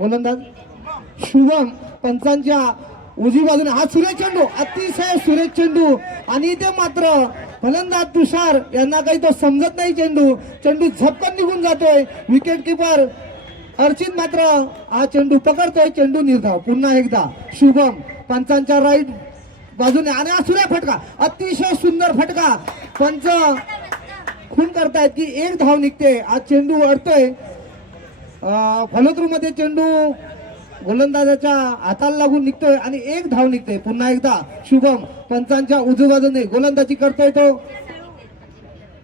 गोलंदाज शुभम पंचांच्या उजवी बाजूने हा सुरेख चेंडू, अतिशय सुरेख चेंडू आणि ते मात्र फलंदाज तुषार यांना काही तो समजत नाही. चेंडू झपकन निघून जातोय. विकेट किपर अर्चित मात्र हा चेंडू पकडतोय. चेंडू निर्धाव. पुन्हा एकदा शुभम पंचांच्या राईट बाजूने आणि हा सुरेख फटका, अतिशय सुंदर फटका. पंच खून करतायत की एक धाव निघते. हा चेंडू अडतोय फलोत्रू मध्ये. चेंडू गोलंदाजाच्या हाताला लागून निघतोय आणि एक धाव निघते. पुन्हा एकदा शुभम पंचांच्या उजव्या बाजूने गोलंदाजी करतोय तो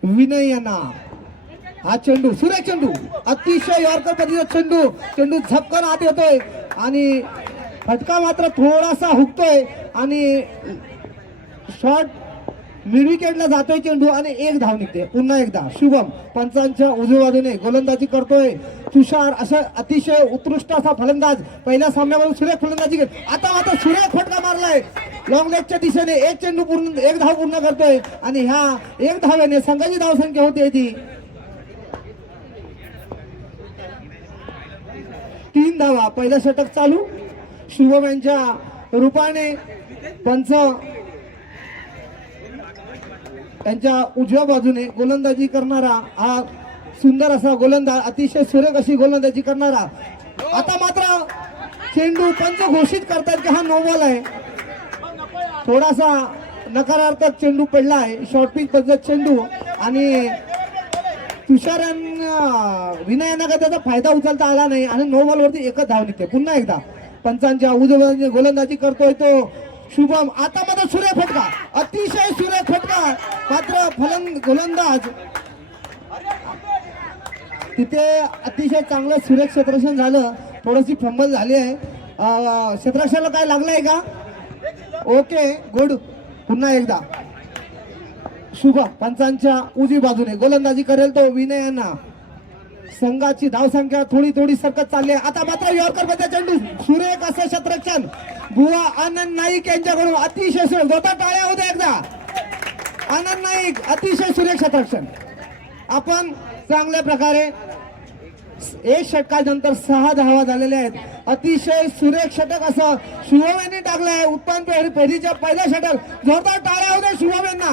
विनय यांना. हा चेंडू सुरेख चेंडू, अतिशय यॉर्कर पद्धतीचा चेंडू झपकन आत येतोय आणि फटका मात्र थोडासा हुकतोय आणि शॉट मिड विकेटला जातोय चेंडू आणि एक धाव निघते. पुन्हा एकदा शुभम पंचांच्या उजव्या बाजूने गोलंदाजी करतोय तुषार. असा अतिशय उत्कृष्ट असा फलंदाज. पहिल्या सामन्यामध्ये सुरेख फलंदाजी केली. आता मात्र सुरेख फटका मारलाय लॉंग लेगच्या दिशेने. एक चेंडू पूर्ण, एक धाव पूर्ण करतोय आणि ह्या एक धाव्याने संघाची धावसंख्या होते ती 3 धावा. पहिलं षटक चालू शुभम यांच्या रूपाने. पंच त्यांच्या उजव्या बाजूने गोलंदाजी करणारा हा सुंदर असा गोलंदाज, अतिशय सुरेख अशी गोलंदाजी करणारा. आता मात्र चेंडू पंच घोषित करतात की हा नो बॉल आहे. थोडासा नकारार्थक चेंडू पडला आहे. शॉर्ट पिच पद्धत चेंडू आणि तुषार विनय यांना का त्याचा फायदा उचलता आला नाही आणि नो बॉल वरती एकच धाव निघते. पुन्हा एकदा पंचांच्या उजव्या बाजूने गोलंदाजी करतोय तो शुभम. आता मात्र सुरेख फटका, अतिशय सुरेख फटका. मात्र गोलंदाज तिथे अतिशय चांगलं सुरेख क्षेत्ररक्षण झालं. थोडीशी फंबल झाली आहे. क्षेत्ररक्षणाला काय लागलंय का? Okay good. पुन्हा एकदा शुभम पंचांच्या उजवी बाजूने गोलंदाजी करेल तो विनय यांना. संघाची धावसंख्या थोडी सरकत चालली आहे. आता मात्र यॉर्कर मध्ये चेंडू सुरेख असं क्षेत्ररक्षण बुवा आनंद नाईक यांच्याकडून. अतिशय सुरेख. स्वतः टाळ्या होत्या एकदा. आनंद नाईक अतिशय सुरेख क्षेत्ररक्षण. आपण चांगल्या प्रकारे एक षटकानंतर 6 धावा झालेल्या आहेत. अतिशय सुरेख षटक असं शुभम यांनी टाकलंय. उत्तम फेरीच्या पहिल्या षटक. जोरदार टाळ्या होत्या शुभम यांना.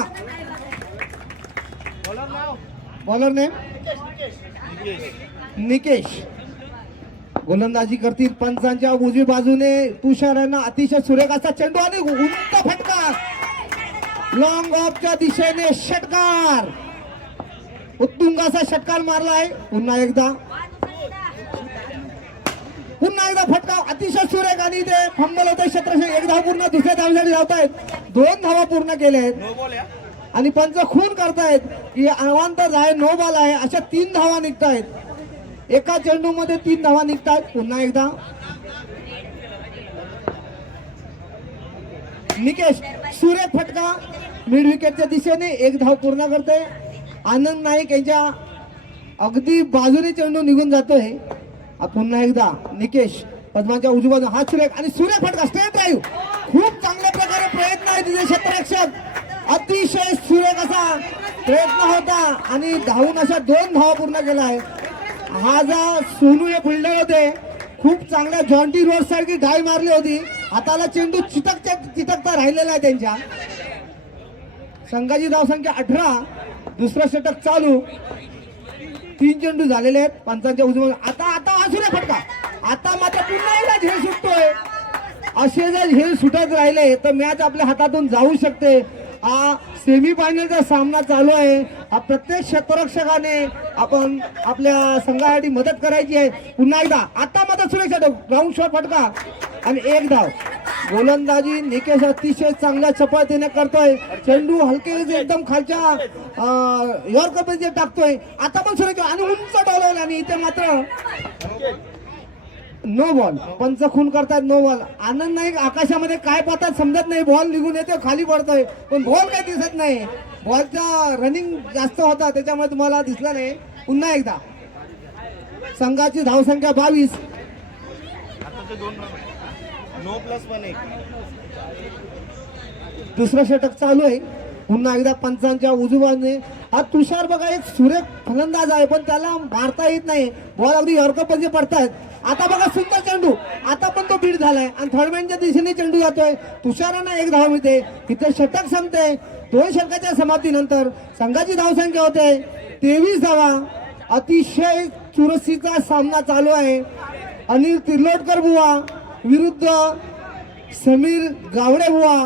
Bowler name Nikesh. गोलंदाजी करतील पंचांच्या उजवी बाजूने तुषार यांना. अतिशय सुरेख असा चेंडू आणि उंच फटका लॉंग ऑफच्या दिशेने. षटकार, उत्तुंग असा षटकार मारलाय. पुन्हा एकदा फटका अतिशय सुरेख आणि ते फंबल होते क्षेत्ररक्षण. एक धाव पूर्ण. दुसऱ्या धावसाठी धावतायत. 2 धावा पूर्ण केल्या आहेत आणि पंच खून करतायत की अवांतर आहे, नो बॉल आहे. अशा 3 धावा निघतायत. एका चेंडू मध्ये 3 धावा निघतायत. पुन्हा एकदा निकेश सुरेख फटका मिड विकेटच्या दिशेने. एक धाव पूर्ण करते. आनंद नाईक यांच्या अगदी बाजूने चेंडू निघून जातोय. पुन्हा एकदा निकेश पद्माच्या उजवी बाजू. हा सुरेख आणि सुरेख फटका स्ट्रेट ड्राईव्ह. खूप चांगल्या प्रकारे प्रयत्न आहे तिथे क्षेत्ररक्षक. अतिशय सुरेख असा प्रयत्न होता आणि धावून अशा 2 धावा पूर्ण केलाय. हा जा सोनू हे फिल्डर होते. खूप चांगल्या जॉन्टी रोड सारखी डाय मारली होती. हाताला चेंडू चिटकता राहिलेला आहे त्यांच्या. संघाची धावसंख्या 18. दुसरं षटक चालू. 3 चेंडू झालेले आहेत पंचांच्या उजव्या. आता हा सुरेख फटका. आता मात्र पुन्हा एकदा झेल सुटतोय. असे जर झेल सुटत राहिले तर मॅच आपल्या हातातून जाऊ शकते. हा सेमी फायनलचा सामना चालू आहे. हा प्रत्येक क्षेत्ररक्षकाने आपण आपल्या संघासाठी मदत करायची आहे. पुन्हा एकदा आता मात्र सुरेख षटक, ग्राउंड शॉट फटका आणि एक धाव. गोलंदाजी निकेश अतिशय चांगल्या चपळतेने करतोय. चेंडू हलके एकदम खालच्या यॉर्कर मध्ये टाकतोय. आता पण सुरेख आणि उंच डोलवला आणि इथे मात्र नो बॉल. पंच खून करतात. No ball. आनंद नाईक आकाशामध्ये काय पाहतात समजत नाही. बॉल निघून येतो, खाली पडतोय पण बॉल काही दिसत नाही. बॉलचा रनिंग जास्त होता त्याच्यामुळे तुम्हाला दिसला नाही. पुन्हा एकदा संघाची धावसंख्या 22. दुसरं षटक चालू आहे. पुन्हा एकदा पंचांच्या उजव्याने. हा तुषार बघा एक सुरेख फलंदाज आहे पण त्याला मारता येत नाही. बॉल अगदी यॉर्कर मध्ये पडतायत. आता बघा सुंदर चेंडू, आता पण तो बीट झालाय आणि थर्डमॅनच्या दिशेने चेंडू जातोय. तुषारांना 1 धाव मिळते. इथे षटक संपते. 2 षटकाच्या समाप्तीनंतर संघाची धावसंख्या होते 23 धावा. अतिशय चुरशीचा सामना चालू आहे. अनिल तिर्लोटकर बुवा विरुद्ध समीर गावडे बुवा,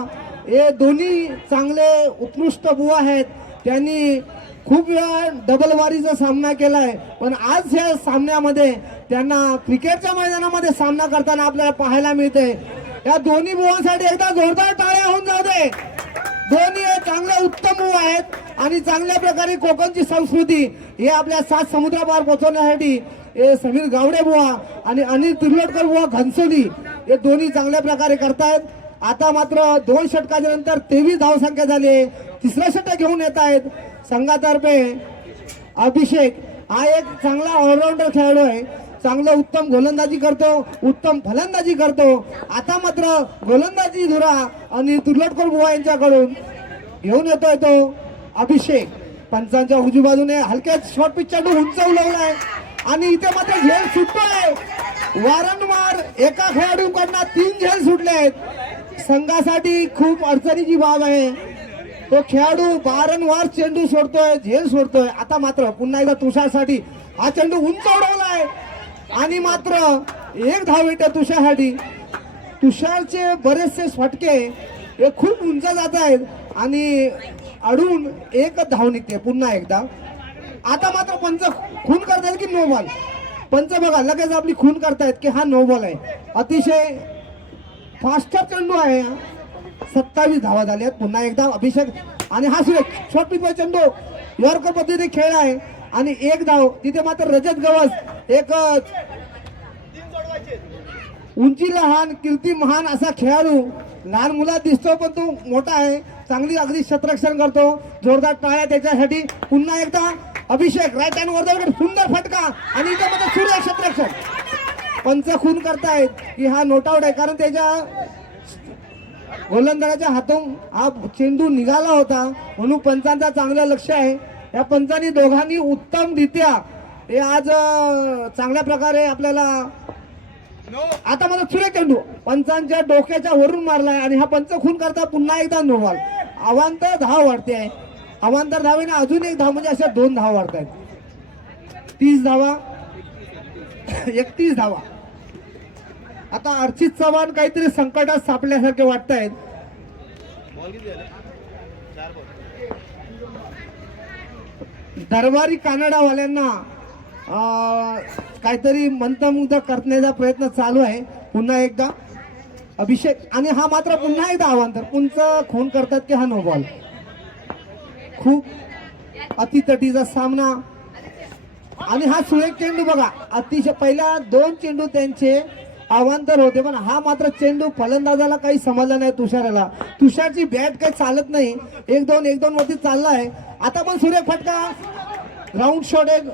हे दोन्ही चांगले उत्कृष्ट बुवा आहेत. त्यांनी खूप वेळा डबल वारीचा सामना केलाय, पण आज या सामन्यामध्ये त्यांना क्रिकेटच्या मैदानामध्ये सामना करताना आपल्याला पाहायला मिळते. या दोन्ही बुवांसाठी एकदा जोरदार टाळ्या होऊन जाऊ दे. दोन्ही चांगले उत्तम बुवा आहेत आणि चांगल्या प्रकारे कोकणची संस्कृती हे आपल्या 7 समुद्रापार पोहोचवण्यासाठी हे समीर गावडे बुवा आणि अनिल तिर्लोटकर बुवा घनसोली हे दोन्ही चांगल्या प्रकारे करतायत. आता मात्र 2 षटकाच्या नंतर 23 धावसंख्या झाली आहे. तिसरा षटक घेऊन येत आहेत संघातर्फे अभिषेक. हा एक चांगला ऑलराऊंडर खेळाडू आहे. चांगलं उत्तम गोलंदाजी करतो, उत्तम फलंदाजी करतो. आता मात्र गोलंदाजी धुरा आणि तिर्लोटकर बुवा यांच्याकडून घेऊन येतोय तो अभिषेक. पंचांच्या उजवी बाजूने हलक्या शॉर्ट पिच चेंडू उंच उलवलाय आणि इथे मात्र झेल सुटतोय. वारंवार एका खेळाडूकडनं 3 झेल सुटले आहेत. संघासाठी खूप अडचणीची बाब आहे. तो खेळाडू वारंवार चेंडू सोडतोय, झेल सोडतोय. आता मात्र पुन्हा एकदा तुषारसाठी हा चेंडू उंच उडवलाय आणि मात्र 1 धाव येते तुषारसाठी. तुषारचे बरेचसे फटके हे खूप उंच जात आहेत आणि अडून 1 धाव निघते पुन्हा एकदा. आता मात्र पंच खून करतायत की नो बॉल. पंच बघा लगेच आपली खून करतायत की हा नो बॉल आहे. अतिशय फास्टर चेंडू आहे. 27 धावा झाल्यात. पुन्हा एकदा अभिषेक आणि हा सुरेश शॉर्ट पिच चेंडू यॉर्कर पद्धतीने खेळ आहे आणि 1 धाव. तिथे मात्र रजत गवस एक उंची लहान कीर्ती महान असा खेळाडू लहान मुलात दिसतो, पण तो मोठा आहे. चांगली अगदी क्षेत्ररक्षण करतो. जोरदार टाळ्या त्याच्यासाठी. पुन्हा एकदा अभिषेक राईट हँड वर सुंदर फटका आणि इथे मात्र सूर्य क्षेत्ररक्षण. पंच खून करतायत की हा नोट आउट आहे, कारण त्याच्या गोलंदाजाच्या हातून हा चेंडू निघाला होता. म्हणून पंचांचा चांगलं लक्ष आहे. या पंचांनी दोघांनी उत्तमरित्या हे आज चांगल्या प्रकारे आपल्याला. आता मला सुरेख चेंडू पंचांच्या डोक्याच्या वरून मारलाय आणि हा पंच खून करता पुन्हा एकदा नो बॉल. अवांतर धाव वाढते आहे. अवांतर धावेने अजून 1 धाव म्हणजे अशा 2 धावा वाढत आहेत. 30 धावा 31 धावा. आता अर्चित चव्हाण काहीतरी संकटात सापडल्यासारखे वाटत आहेत. दरबारी कानडावाल्यांना काहीतरी मंत्रमुग्ध करण्याचा प्रयत्न चालू आहे. पुन्हा एकदा अभिषेक आणि हा मात्र पुन्हा एकदा अवांतर. पुंच खून करतात की हा नो बॉल. खूप अतितटीचा सामना आणि हा सुरेख चेंडू बघा. अतिशय पहिल्या 2 चेंडू त्यांचे अवांतर होते, पण हा मात्र चेंडू फलंदाजाला काही समजला नाही. तुषाराला तुषारची बॅट काही चालत नाही. 1-2 वरती चाललाय. आता पण सुरेख फटका ग्राउंड शॉट एक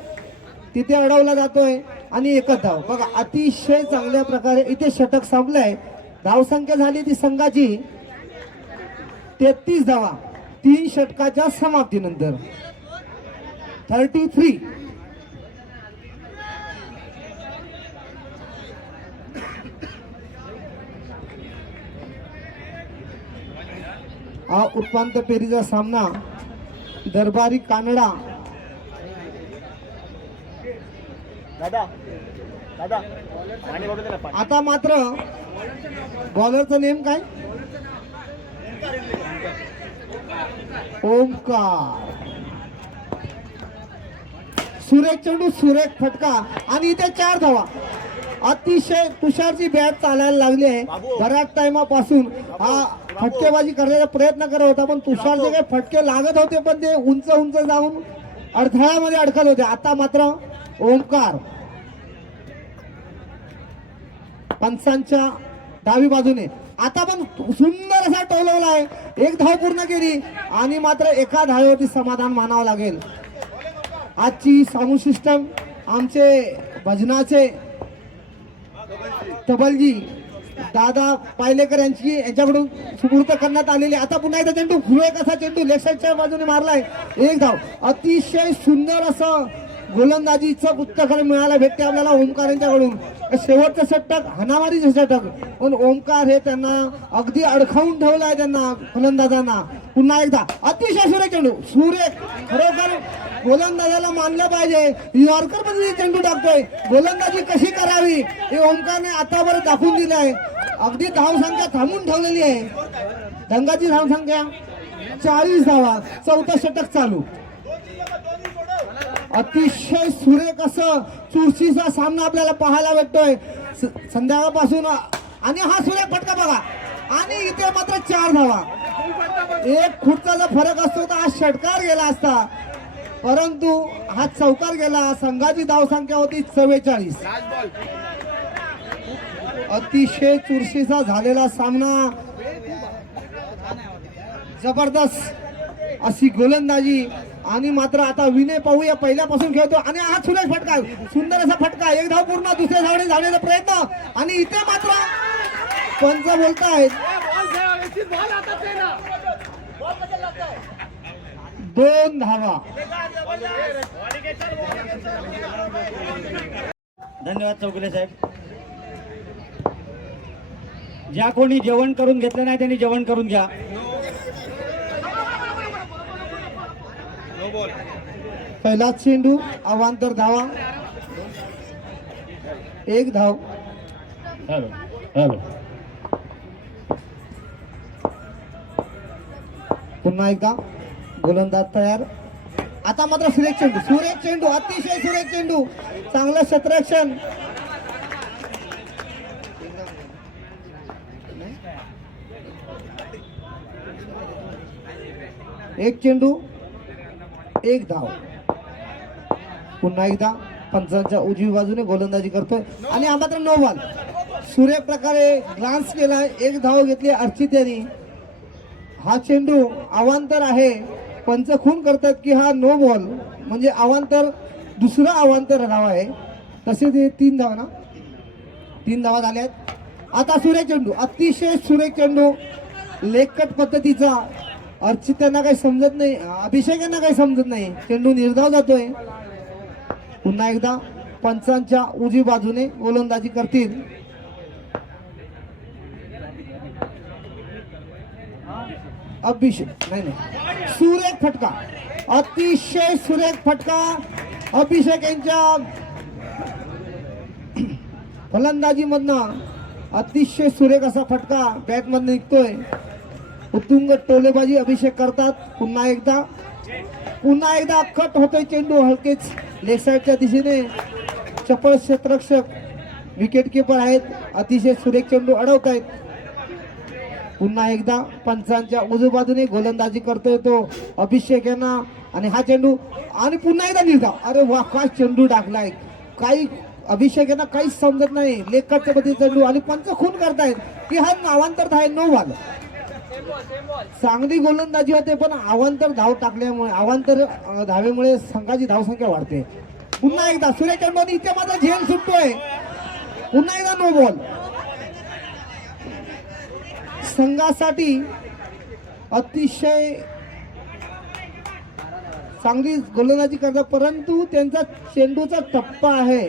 तिथे अडवला जातोय आणि 1 धाव. बघा अतिशय चांगल्या प्रकारे इथे षटक संपलंय. धावसंख्या झाली ती संघाची 33 धावा 3 षटकाच्या समाप्तीनंतर 33. हा उपांत्य फेरीचा सामना दरबारी कानडा आता मात्र बॉलरचा नेम काय ओमकार. सुरेख चेंडू सुरेख फटका आणि इथे 4 धावा. अतिशय तुषारची बॅट चालायला लागली आहे. बऱ्याच टाइमापासून हा फटकेबाजी करण्याचा प्रयत्न करत होता, पण तुषारचे काही फटके लागत होते पण ते उंच जाऊन अडथळ्यामध्ये अडकत होते. आता मात्र ओमकार पंचांच्या डावी बाजूने आता पण सुंदर असा टोलवला आहे. 1 धाव पूर्ण केली आणि मात्र 1 धावेवरती समाधान मानावं लागेल. आजची साऊंड सिस्टम आमचे भजनाचे तबलजी दादा पायलेकर यांच्याकडून सुपूर्द करण्यात आलेली. आता पुन्हा एकदा चेंडू सुरेख असा चेंडू लेफ्ट साईडच्या बाजूने मारलाय. 1 धाव. अतिशय सुंदर असं गोलंदाजीचं पुस्तकाला मिळायला भेटते आपल्याला ओमकार यांच्याकडून. शेवटचं षटक हाणामारीचं षटक, पण ओमकार हे त्यांना अगदी अडखावून ठेवलाय त्यांना फलंदाजांना. पुन्हा एकदा अतिशय सुरेख चेंडू, सुरेख खरोखर गोलंदाजाला मानलं पाहिजे. यॉर्कर मध्ये चेंडू टाकतोय, गोलंदाजी कशी करावी हे ओमकारने आतापर्यंत दाखवून दिलंय. अगदी धावसंख्या थांबून ठेवलेली आहे, संघाची धावसंख्या 40 धावा. चौथं षटक चालू. अतिशय सुरेख असं चुरशीचा सामना आपल्याला पाहायला भेटतोय संध्याकाळपासून. आणि हा सुरेख फटका बघा, आणि इथे मात्र 4 धावा. एक फुटचा जर फरक असतो तर हा षटकार गेला असता, परंतु हा चौकार गेला. संघाची धावसंख्या होती 44. अतिशय चुरशीचा झालेला सामना, जबरदस्त अशी गोलंदाजी. आणि मात्र आता विनय पाहूया, पहिल्यापासून खेळतो आणि हा सुरेश फटका, सुंदर असा फटका. एक धाव पूर्ण, दुसऱ्या धावणे जाण्याचा प्रयत्न, आणि इथे मात्र पंच बोलतायत 2 धावा. धन्यवाद चौगुले साहेब. ज्या कोणी जेवण करून घेतलं नाही त्यांनी जेवण करून घ्या. पहिला चेंडू, अवांतर धावा, 1 धाव. Hello hello. पुन्हा एकदा गोलंदाज तयार. आता मात्र सुरेख चेंडू, सुरेख चेंडू, अतिशय सुरेख चेंडू, चांगलं क्षेत्ररक्षण. एक चेंडू, 1 धाव. पुन्हा एकदा पंचांच्या उजवी बाजूने गोलंदाजी करतोय आणि हा मात्र नो बॉल. सुरेख प्रकारे ग्लान्स केलाय, 1 धाव घेतली अर्चित यांनी. हा चेंडू अवांतर आहे, पंच खून करतात की हा नो बॉल, म्हणजे अवांतर, दुसरा अवांतर धाव आहे. तसे ते 3 धावा ना, 3 धावा झाल्यात. आता सुरेख चेंडू, अतिशय सुरेख चेंडू, लेगकट पद्धतीचा. अर्चित यांना काही समजत नाही, अभिषेक यांना काही समजत नाही, चेंडू निर्धाव जातोय. पुन्हा एकदा पंचांच्या उजवी बाजूने गोलंदाजी करतील. अभिषेक नाही, सुरेख फटका, अतिशय सुरेख फटका. अभिषेक यांच्या फलंदाजी मधनं अतिशय सुरेख असा फटका बॅट मधनं निघतोय. उत्तुंग टोलेबाजी अभिषेक करतात. पुन्हा एकदा कट होतोय चेंडू, हलकेच लेग साईडच्या दिशेने. चपळ क्षेत्ररक्षक विकेट किपर आहेत, अतिशय सुरेख चेंडू अडवतायत. पुन्हा एकदा पंचांच्या उजव्या बाजूने गोलंदाजी करतोय तो अभिषेक यांना. आणि हा चेंडू, आणि पुन्हा एकदा निर्धाव. अरे वा, काय चेंडू टाकलाय, काही अभिषेक यांना काहीच समजत नाही. लेग कटच्या पद्धती चेंडू, आणि पंच खून करतायत की हा अवांतर आहे, नो बॉल. चांगली गोलंदाजी होते, पण अवांतर धाव टाकल्यामुळे, अवांतर धावेमुळे संघाची धावसंख्या वाढते. पुन्हा एकदा सुरेख चेंडू, आणि इथे माझा झेल सुटतोय. पुन्हा एकदा नो बॉल. संघासाठी अतिशय चांगली गोलंदाजी करतात, परंतु त्यांचा चेंडूचा टप्पा आहे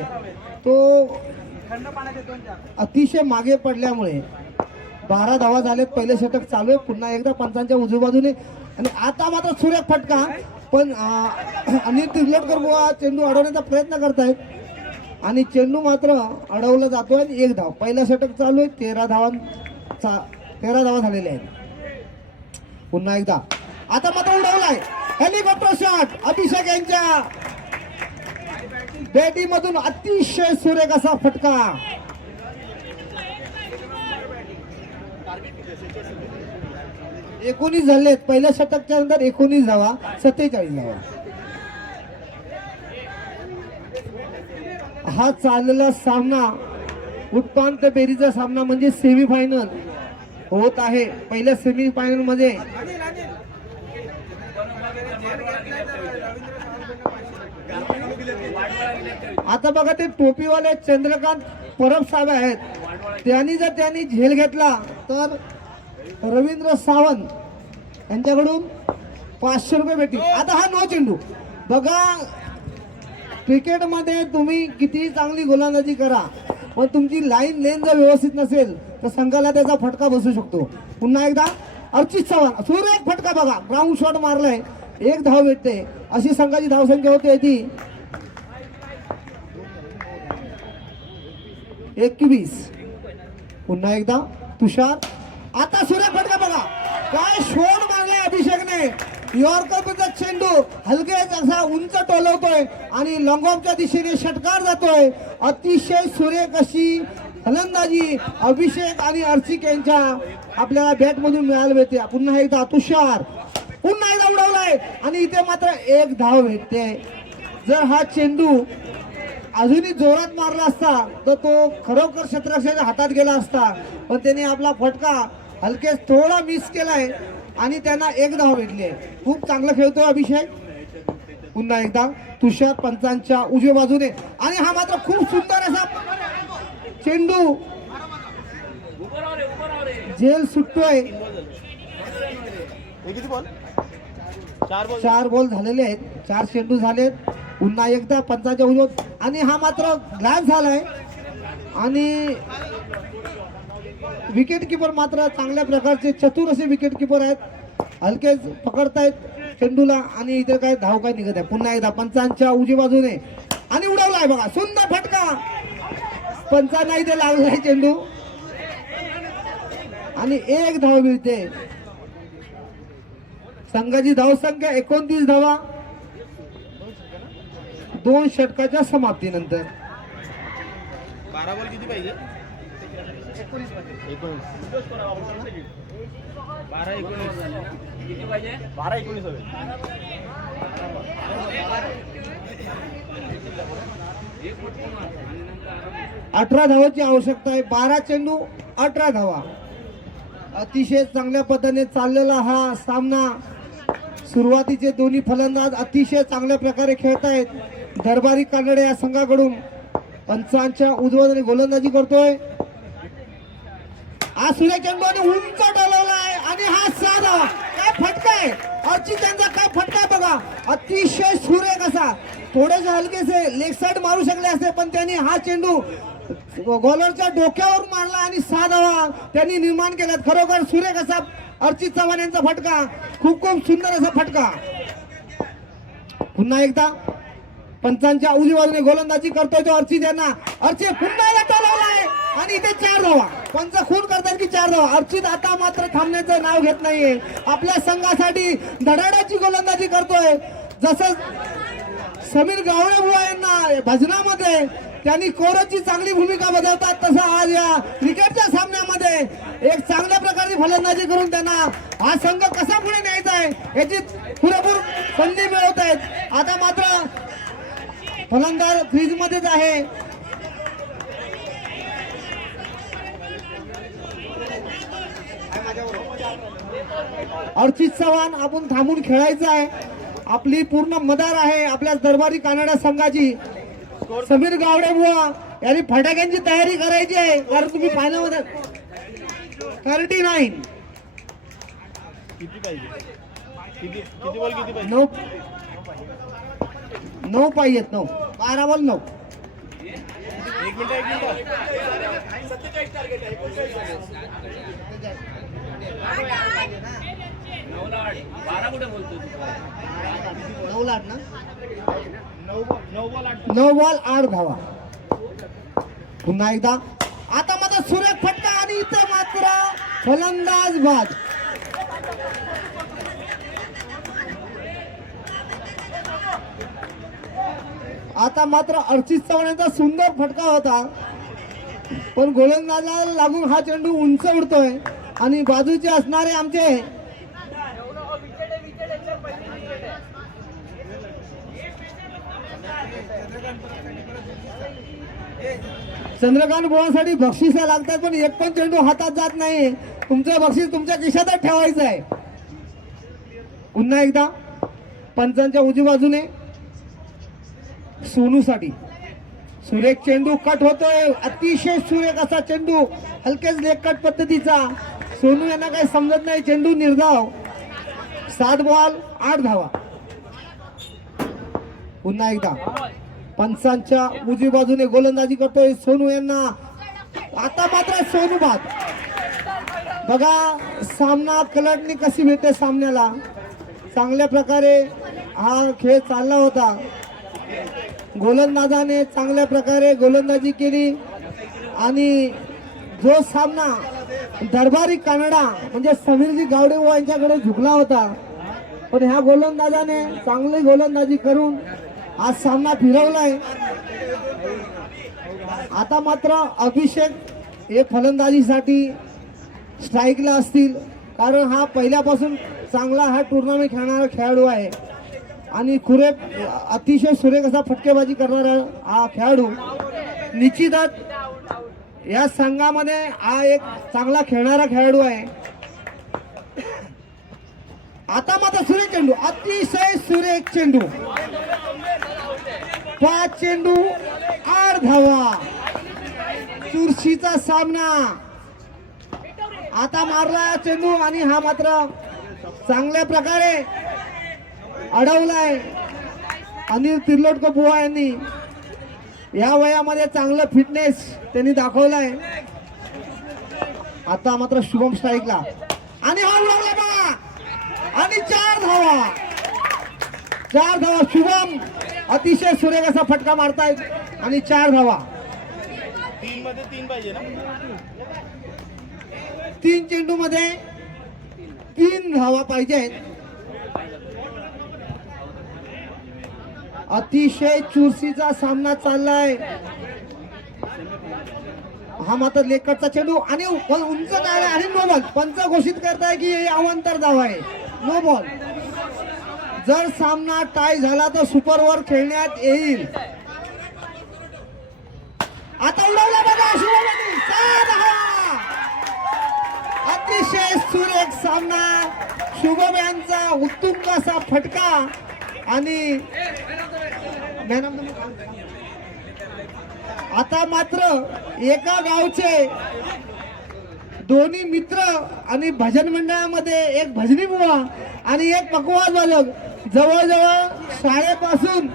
तो अतिशय मागे पडल्यामुळे 12 धावा झालेत. पहिले षटक चालू आहे. पुन्हा एकदा पंचांच्या उजव्या बाजूने, आणि आता मात्र सुरेख फटका, पण अनिल तिर्लोटकर बुवा चेंडू अडवण्याचा प्रयत्न करतायत, आणि चेंडू मात्र अडवला जातोय. आणि 1 धाव. पहिला षटक चालू आहे, 13 धावा झालेल्या आहेत. पुन्हा एकदा आता मात्र उडवलाय, हेलिकॉप्टर शॉट अभिषेक यांच्या बॅटीमधून, अतिशय सुरेख असा फटका. एकोणीस झालेत पहिल्या षटकच्या नंतर, 19 धावा, 47 धावा. हा चाललेला सामना उपांत्य फेरीचा सामना म्हणजे सेमीफायनल होत आहे. पहिल्या सेमीफायनल मध्ये आता बघा, ते टोपीवाले चंद्रकांत परब साहेब आहेत, त्यांनी झेल घेतला तर रवींद्र सावंत यांच्याकडून 500 रुपये भेटतील. आता हा नो चेंडू. बघा, क्रिकेटमध्ये तुम्ही किती चांगली गोलंदाजी करा, पण तुमची लाईन लेन जर व्यवस्थित नसेल तर संघाला त्याचा फटका बसू शकतो. पुन्हा एकदा अर्चित चव्हाण सुरेख फटका बघा, ग्राउंड शॉट मारलाय, एक धाव भेटते. अशी संघाची धावसंख्या होते ती 21. पुन्हा एकदा तुषार, आता सुरेख फटका बघा, काय शॉट मारलाय अभिषेकने. यॉर्करचा चेंडू हलकेच असा उंच टोलवतोय आणि लॉंगॉफच्या दिशेने षटकार जातोय. अतिशय सुरेख अशी फलंदाजी अभिषेक आणि अर्चिक यांच्या आपल्याला बॅट मधून मिळायला मिळते. पुन्हा एकदा तुषार, पुन्हा एकदा उडवलाय आणि इथे मात्र एक धाव भेटते. जर हा चेंडू अजूनही जोरात मारला असता तर तो खरोखर क्षेत्ररक्षकाच्या हातात गेला असता, पण त्याने आपला फटका हलकेच थोडा मिस केलाय आणि त्यांना एक धाव भेटली आहे. खूप चांगलं खेळतोय अभिषेक. पुन्हा एकदा तुषार पंचांच्या उजव्या बाजूने आणि हा मात्र खूप सुंदर असा चेंडू झेल सुटतोय. 4 बॉल झालेले आहेत, 4 चेंडू झालेत. पुन्हा एकदा पंचांच्या उजव्या आणि हा मात्र ग्लॅस झालाय आणि विकेट किपर मात्र चांगल्या प्रकारचे चतुर असे विकेट किपर आहेत, हलकेच पकडतायत चेंडूला आणि इथे काय धाव काय निघत आहे. पुन्हा एकदा पंचांच्या उजव्या बाजूने आणि उडवलाय बघा, सुंदर फटका. पंचांना इथे लागलाय चेंडू आणि एक धाव मिळते. संघाची धावसंख्या 29 धावा 2 षटकाच्या समाप्तीनंतर. 12 बॉल किती पाहिजे? 19 12 19 किती पाहिजे? 12 19 हवे. 18 धावाची आवश्यकता आहे. 12 चेंडू 18 धावा. अतिशय चांगल्या पद्धतीने चाललेला हा सामना. सुरुवातीचे दोन्ही फलंदाज अतिशय चांगल्या प्रकारे खेळतायत. दरबारी कानडे या संघाकडून पंचांच्या उजव्या गोलंदाजी करतोय. हा सूर्य चेंडू आणि उंच डोलवलाय आणि हा साधा काय फटका आहे. अर्चित यांचा काय फटका आहे बघा, अतिशय सुरेख असा. थोडेसे हलकेसे लेग साइड मारू शकले असते, पण त्यांनी हा चेंडू बॉलरच्या डोक्यावर मारला आणि 6 धावा त्यांनी निर्माण केल्यात. खरोखर सुरेख असा अर्चित चव्हाण यांचा फटका, खूप सुंदर असा फटका. पुन्हा एकदा पंचांच्या उजव्या बाजूने गोलंदाजी करतोय तो अर्चित यांना. अर्चित पुन्हा एकदा टोलवलाय आणि इथे 4 धावा. पंच खून करतात की 4 धावा. अर्चित आता मात्र थांबण्याचं नाव घेत नाहीये. आपल्या संघासाठी धडाड्याची गोलंदाजी करतोय. जसं समीर गावडे बुवा यांना भजनामध्ये त्यांनी कोरची चांगली भूमिका बजावतात, तसं आज या क्रिकेटच्या सामन्यामध्ये एक चांगल्या प्रकारची फलंदाजी करून त्यांना हा संघ कसा पुढे न्यायचा आहे याची पुरेपूर संधी मिळवत आहेत. आता मात्र फलंदाज क्रीज मध्येच आहे. अर्चित चव्हाण आपण थांबून खेळायचं आहे. आपली पूर्ण मदार आहे आपल्या दरबारी कानडा संघाची. समीर गावडे बुवा यांनी फटाक्यांची तयारी करायची आहे, कारण तुम्ही फायनलमध्ये 39 किती पाहिजे? किती बॉल किती पाहिजे? 9 पाहिजेत. 9 12 बॉल 9. एक मिनिट 47 टार्गेट आहे. 12 कुठे बोलतो? 9 लाट ना, 9 बॉल 8 धावा. पुन्हा एकदा आता मात्र सुरेख फटका आणि इथे मात्र फलंदाज बाद. आता मात्र अर्चित चव्हाण यांचा सुंदर फटका होता, पण गोलंदाजाला लागून हा चेंडू उंच उडतोय आणि बाजूचे असणारे आमचे चंद्रकांत बुवांसाठी बक्षिसा लागतात, पण एक पण चेंडू हातात जात नाही. तुमचं बक्षीस तुमच्या खिशातच ठेवायचं आहे. पुन्हा एकदा पंचांच्या उजव्या बाजूने सोनूसाठी सुरेख चेंडू कट होतोय. अतिशय सुरेख असा चेंडू, हलकेच लेग कट पद्धतीचा. सोनू यांना काही समजत नाही, चेंडू निर्धाव. 7 बॉल 8 धावा. पुन्हा एकदा पंचांच्या उजवी बाजूने गोलंदाजी करतोय सोनू यांना आता मात्र सोनूबाद बघा सामना कलटणी कशी भेटते सामन्याला. चांगल्या प्रकारे हा खेळ चालला होता. गोलंदाजाने चांगल्या प्रकारे गोलंदाजी केली आणि जो सामना दरबारी कानडा म्हणजे समीरजी गावडे यांच्याकडे झुकला होता, पण ह्या गोलंदाजाने चांगली गोलंदाजी करून आज सामना फिरवलाय. आता मात्र अभिषेक हे फलंदाजीसाठी स्ट्राईकला असतील, कारण हा पहिल्यापासून चांगला हा टुर्नामेंट खेळणारा खेळाडू आहे आणि अतिशय सुरेख असा फटकेबाजी करणारा हा खेळाडू. निश्चितच या संघामध्ये हा एक चांगला खेळणारा खेळाडू आहे. आता मात्र सुरेख चेंडू, अतिशय सुरेख चेंडू, 5 चेंडू 8 धावा. चुरशीचा सामना. आता मारला चेंडू आणि हा मात्र चांगल्या प्रकारे अडवलाय. अनिल तिर्लोटकर बुवा यांनी या वयामध्ये चांगलं फिटनेस त्यांनी दाखवलाय. आता मात्र शुभम स्ट्राईकला आणि हा उडवला बा आणि 4 धावा. 4 धावा. शुभम अतिशय सुरेख असा फटका मारतायत आणि 4 धावा. 3 मध्ये 3 पाहिजे ना. 3 चेंडू मध्ये 3 धावा पाहिजेत. अतिशय चुरशीचा सामना चाललाय. हा मात्र लेकटचा चेंडू आणि उंच नाळा आणि नो बॉल. पंच घोषित करताय की हे अवांतर धाव आहे, नो बॉल. जर सामना टाय झाला तर सुपर ओव्हर खेळण्यात येईल. आता उडवला बघा शुभमनी, 6 धावा. अतिशय सुरेख सामना. शुभम यांचा उत्तुंग असा फटका आणि आता मात्र एका गावचे दोन्ही मित्र आणि भजन मंडळामध्ये एक भजनी बुवा आणि एक पकवाज वादक जवळजवळ शाळेपासून